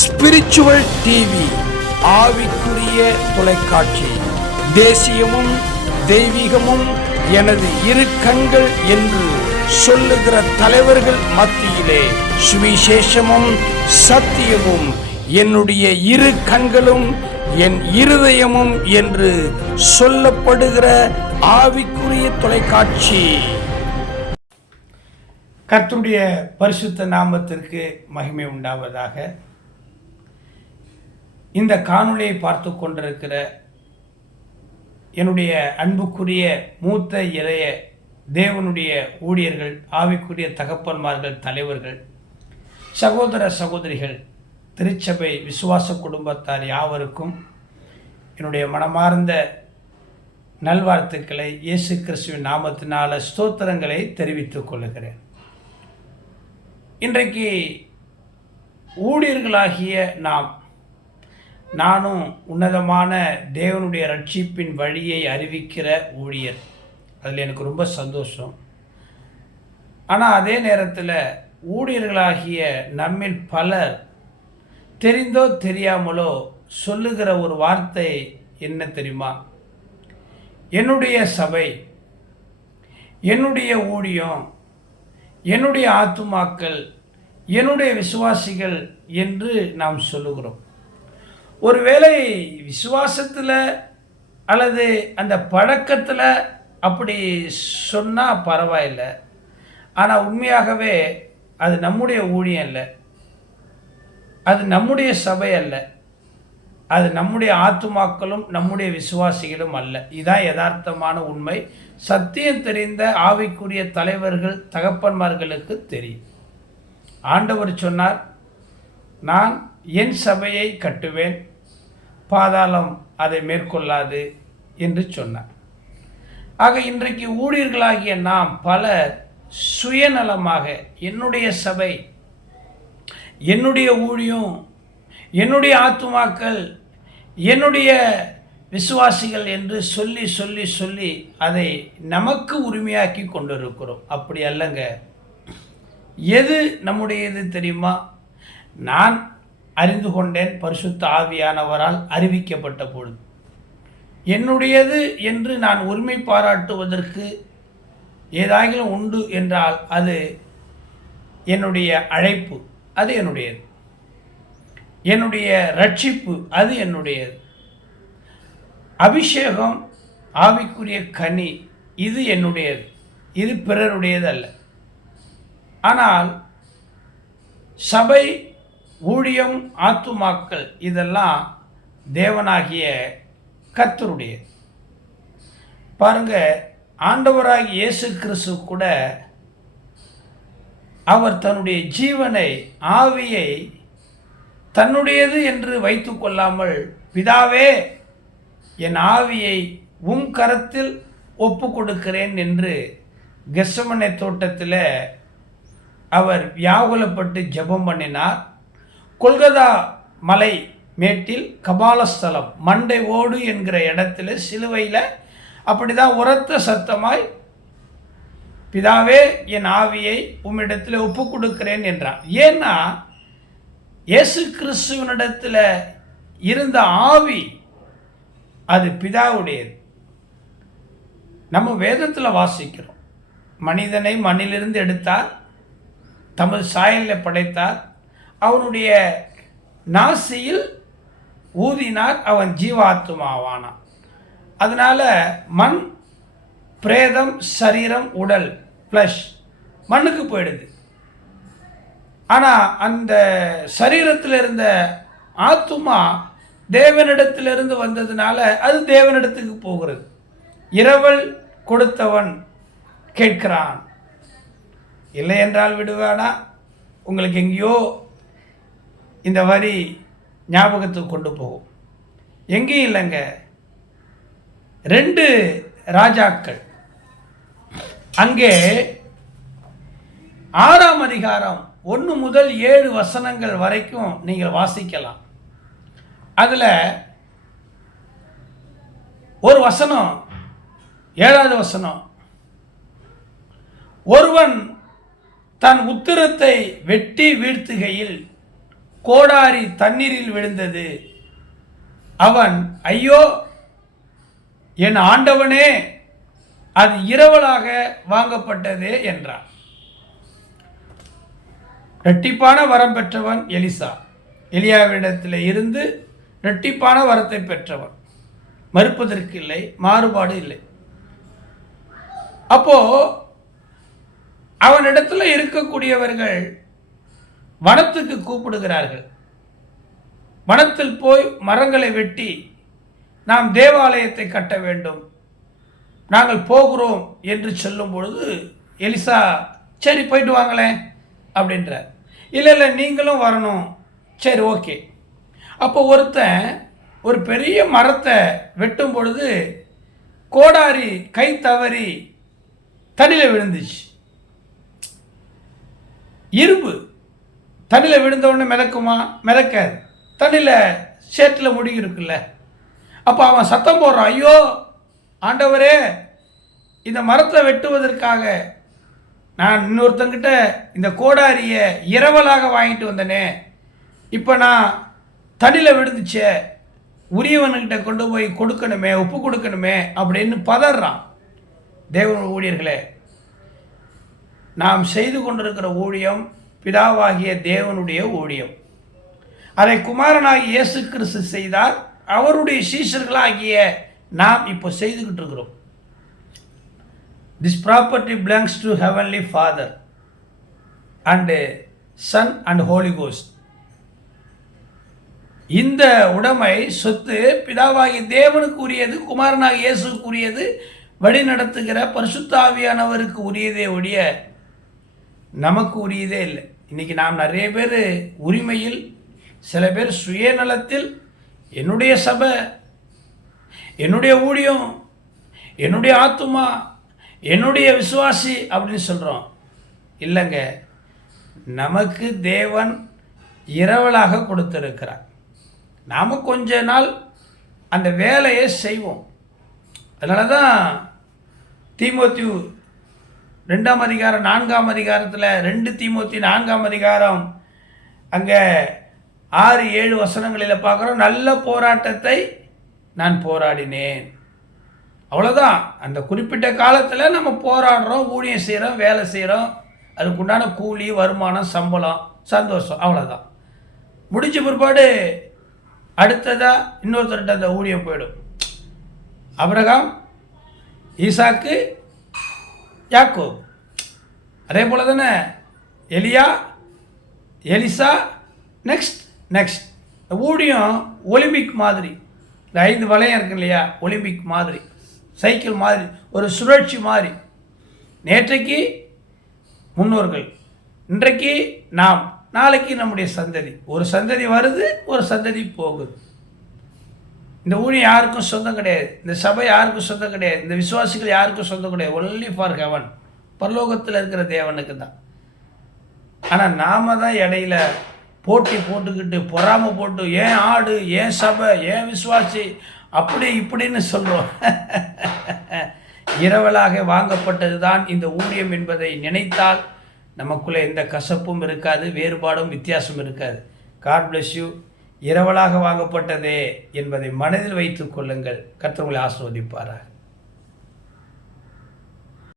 Spiritual TV ஆவிக்குரிய தொலைக்காட்சி. தேசியமும் தெய்வீகமும் எனது இரு கண்கள் என்று சொல்லுகிற தலைவர்கள் மத்தியிலே சுவிசேஷமும் சத்தியமும் என்னுடைய இரு கண்களும் என் இருதயமும் என்று சொல்லப்படுகிற ஆவிக்குரிய தொலைக்காட்சி. கர்த்தருடைய பரிசுத்த நாமத்திற்கு மகிமை உண்டாவதாக. இந்த காணொளியை பார்த்து கொண்டிருக்கிற என்னுடைய அன்புக்குரிய மூத்த இளைய தேவனுடைய ஊழியர்கள் ஆவிக்குரிய தகப்பன்மார்கள் தலைவர்கள் சகோதர சகோதரிகள் திருச்சபை விசுவாச குடும்பத்தார் யாவருக்கும் என்னுடைய மனமார்ந்த நல்வாழ்த்துக்களை இயேசு கிறிஸ்துவின் நாமத்தினால ஸ்தோத்திரங்களை தெரிவித்துக் கொள்கிறேன். இன்றைக்கு ஊழியர்களாகிய நாம் நானும் உன்னதமான தேவனுடைய ரட்சிப்பின் வழியை அறிவிக்கிற ஊழியர். அதில் எனக்கு ரொம்ப சந்தோஷம். ஆனால் அதே நேரத்தில் ஊழியர்களாகிய நம்மில் பலர் தெரிந்தோ தெரியாமலோ சொல்லுகிற ஒரு வார்த்தை என்ன தெரியுமா? என்னுடைய சபை என்னுடைய ஊழியம் என்னுடைய ஆத்துமாக்கள் என்னுடைய விசுவாசிகள் என்று நாம் சொல்லுகிறோம். ஒருவேளை விசுவாசத்தில் அல்லது அந்த பழக்கத்தில் அப்படி சொன்னால் பரவாயில்லை. ஆனால் உண்மையாகவே அது நம்முடைய ஊழியம் இல்லை அது நம்முடைய சபை அல்ல. அது நம்முடைய ஆத்துமாக்களும் நம்முடைய விசுவாசிகளும் அல்ல. இதுதான் யதார்த்தமான உண்மை. சத்தியம் தெரிந்த ஆவிக்குரிய தலைவர்கள் தகப்பன்மார்களுக்கு தெரியும். ஆண்டவர் சொன்னார் நான் என் சபையை கட்டுவேன். பாதாளம் அதை மேற்கொள்ளாது என்று சொன்னார். ஆக இன்றைக்கு ஊழியர்களாகிய நாம் பல சுயநலமாக என்னுடைய சபை என்னுடைய ஊழியம் என்னுடைய ஆத்துமாக்கள் என்னுடைய விசுவாசிகள் என்று சொல்லி சொல்லி சொல்லி அதை நமக்கு உரிமையாக்கி கொண்டிருக்கிறோம். அப்படி அல்லங்க. எது நம்முடையது தெரியுமா? நான் அறிந்து கொண்டேன் பரிசுத்த ஆவியானவரால் அறிவிக்கப்பட்ட பொழுது. என்னுடையது என்று நான் உரிமை பாராட்டுவதற்கு ஏதாகிலும் உண்டு என்றால் அது என்னுடைய அழைப்பு அது என்னுடையது. என்னுடைய ரட்சிப்பு அது என்னுடையது. அபிஷேகம் ஆவிக்குரிய கனி இது என்னுடையது. இது பிறருடையது அல்ல ஆனால் சபை ஊழியம் ஆத்துமாக்கள் இதெல்லாம் தேவனாகிய கத்தருடையது பாருங்க ஆண்டவராக இயேசு கிறிஸ்து கூட அவர் தன்னுடைய ஜீவனை ஆவியை தன்னுடையது என்று வைத்து கொள்ளாமல் பிதாவே என் ஆவியை உம் கரத்தில் ஒப்பு கொடுக்கிறேன் என்று கெசமனை தோட்டத்தில் அவர் வியாகுலப்பட்டு ஜெபம் பண்ணினார். கொல்கதா மலை மேட்டில் கபாலஸ்தலம் மண்டை ஓடு என்கிற இடத்துல சிலுவையில் அப்படி தான் உரத்த சத்தமாய் பிதாவே என் ஆவியை உம்மிடத்தில் ஒப்பு கொடுக்கிறேன் என்றார். ஏன்னா இயேசு கிறிஸ்துவனிடத்தில் இருந்த ஆவி அது பிதாவுடையது. நம்ம வேதத்தில் வாசிக்கிறோம். மனிதனை மண்ணிலிருந்து எடுத்தார் தமது சாயலில் படைத்தார் அவனுடைய நாசியில் ஊதினார் அவன் ஜீவாத்துமாவானான் அதனால் மண் பிரேதம் சரீரம் உடல் ஃப்ளஷ் மண்ணுக்கு போயிடுது. ஆனால் அந்த சரீரத்தில் இருந்த ஆத்துமா தேவனிடத்திலிருந்து வந்ததுனால அது தேவனிடத்துக்கு போகிறது. இரவல் கொடுத்தவன் கேட்கிறான். இல்லை என்றால் விடுவானா? உங்களுக்கு எங்கேயோ இந்த வரி ஞாபகத்துக்கு கொண்டு போகும். எங்கேயும் இல்லைங்க. ரெண்டு ராஜாக்கள். அங்கே ஆறாம் அதிகாரம் ஒன்று முதல் ஏழு வசனங்கள் வரைக்கும் நீங்கள் வாசிக்கலாம். அதில் ஒரு வசனம் ஏழாவது வசனம். ஒருவன் தன் உத்திரத்தை வெட்டி வீழ்த்துகையில் கோடாரி தண்ணீரில் விழுந்தது. அவன் ஐயோ என் ஆண்டவனே அது இரவலாக வாங்கப்பட்டது என்றான். இரட்டிப்பான வரம் பெற்றவன் எலிசா. எலியாவிடத்தில் இருந்து இரட்டிப்பான வரத்தை பெற்றவன். மறுப்பதற்கு இல்லை மாறுபாடு இல்லை. அப்போ அவனிடத்தில் இருக்கக்கூடியவர்கள் வனத்துக்கு கூப்பிடுகிறார்கள். வனத்தில் போய் மரங்களை வெட்டி நாம் தேவாலயத்தை கட்ட வேண்டும். நாங்கள் போகிறோம் என்று சொல்லும் பொழுது எலிசா சரி போயிட்டு வாங்களேன் அப்படின்றார். இல்லை இல்லை நீங்களும் வரணும். சரி ஓகே அப்போ ஒருத்தன் ஒரு பெரிய மரத்தை வெட்டும் பொழுது கோடாரி கை தவறி தண்ணியில் விழுந்துச்சு. இரும்பு தண்ணியில் விழுந்தவுடனே மிதக்குமா? மிதக்காது. தண்ணியில் சேற்றில் முடி இருக்குல்ல. அப்போ அவன் சத்தம் போடுறான் ஐயோ ஆண்டவரே இந்த மரத்தை வெட்டுவதற்காக நான் இன்னொருத்தங்கிட்ட இந்த கோடாரியை இரவலாக வாங்கிட்டு வந்தனே. இப்போ நான் தண்ணியில் விழுந்துச்சே. உரியவன்கிட்ட கொண்டு போய் கொடுக்கணுமே உப்பு கொடுக்கணுமே அப்படின்னு பதறான். தேவன் ஊழியர்களே நாம் செய்து கொண்டிருக்கிற ஊழியம் பிதாவாகிய தேவனுடைய ஊழியம். அதை குமாரனாகி இயேசு கிறிஸ்து செய்தார் அவருடைய சீஷர்களாகிய நாம் இப்போ செய்துக்கிட்டு இருக்கிறோம். This property belongs to heavenly father and son and holy ghost இந்த உடைமை சொத்து பிதாவாகி தேவனுக்கு உரியது குமாரனாக இயேசுக்கு உரியது வழி நடத்துகிற பரிசுத்தாவியானவருக்கு உரியதே ஒழிய நமக்கு உரியதே இல்லை. இன்றைக்கி நாம் நிறைய பேர் உரிமையில் சில பேர் சுயநலத்தில் என்னுடைய சபை என்னுடைய ஊழியம் என்னுடைய ஆத்துமா என்னுடைய விசுவாசி அப்படின்னு சொல்கிறோம் இல்லைங்க. நமக்கு தேவன் இரவலாக கொடுத்துருக்கிறார். நாம் கொஞ்ச நாள் அந்த வேலையை செய்வோம். அதனால தான் தீமோத்தியு ரெண்டாம் அதிகாரம் நான்காம் அதிகாரத்தில் ரெண்டு தீமோத்தி நான்காம் அதிகாரம் அங்கே ஆறு ஏழு வசனங்களில் பார்க்குறோம். நல்ல போராட்டத்தை நான் போராடினேன். அவ்வளோதான் அந்த குறிப்பிட்ட காலத்தில் நம்ம போராடுறோம் ஊழியம் செய்கிறோம் வேலை செய்கிறோம் அதுக்குண்டான கூலி வருமானம் சம்பளம் சந்தோஷம் அவ்வளோதான் முடிஞ்ச பிற்பாடு அடுத்ததாக இன்னொருத்தர்கிட்ட அந்த ஊழியம் போயிடும். அபிரகாம் ஈசாக்கு யாக்கோ அதே போல் தானே எலியா எலிசா நெக்ஸ்ட் நெக்ஸ்ட் ஊழியம் ஒலிம்பிக் மாதிரி. இந்த ஐந்து வளையம் இருக்கு இல்லையா ஒலிம்பிக் மாதிரி. சைக்கிள் மாதிரி ஒரு சுழற்சி மாதிரி. நேற்றைக்கு முன்னோர்கள் இன்றைக்கு நாம் நாளைக்கு நம்முடைய சந்ததி. ஒரு சந்ததி வருது ஒரு சந்ததி போகுது. இந்த ஊழியம் யாருக்கும் சொந்தம் கிடையாது. இந்த சபை யாருக்கும் சொந்தம் கிடையாது. இந்த விசுவாசிகள் யாருக்கும் சொந்தம் கிடையாது. ஒன்லி ஃபார் ஹெவன் பரலோகத்தில் இருக்கிற தேவனுக்கு தான். ஆனால் நாம் தான் இடையில போட்டி போட்டுக்கிட்டு பொறாமல் போட்டு ஏன் ஆடு ஏன் சபை ஏன் விசுவாசி அப்படி இப்படின்னு சொல்கிறோம் இரவலாக வாங்கப்பட்டது தான் இந்த ஊழியம் என்பதை நினைத்தால் நமக்குள்ளே எந்த கசப்பும் இருக்காது வேறுபாடும் வித்தியாசம் இருக்காது. காட் பிளஸ் யூ இரவலாக வாங்கப்பட்டதே என்பதை மனதில் வைத்துக் கொள்ளுங்கள். கர்த்தவங்களை உங்களை ஆசிர்வதிப்பாராக.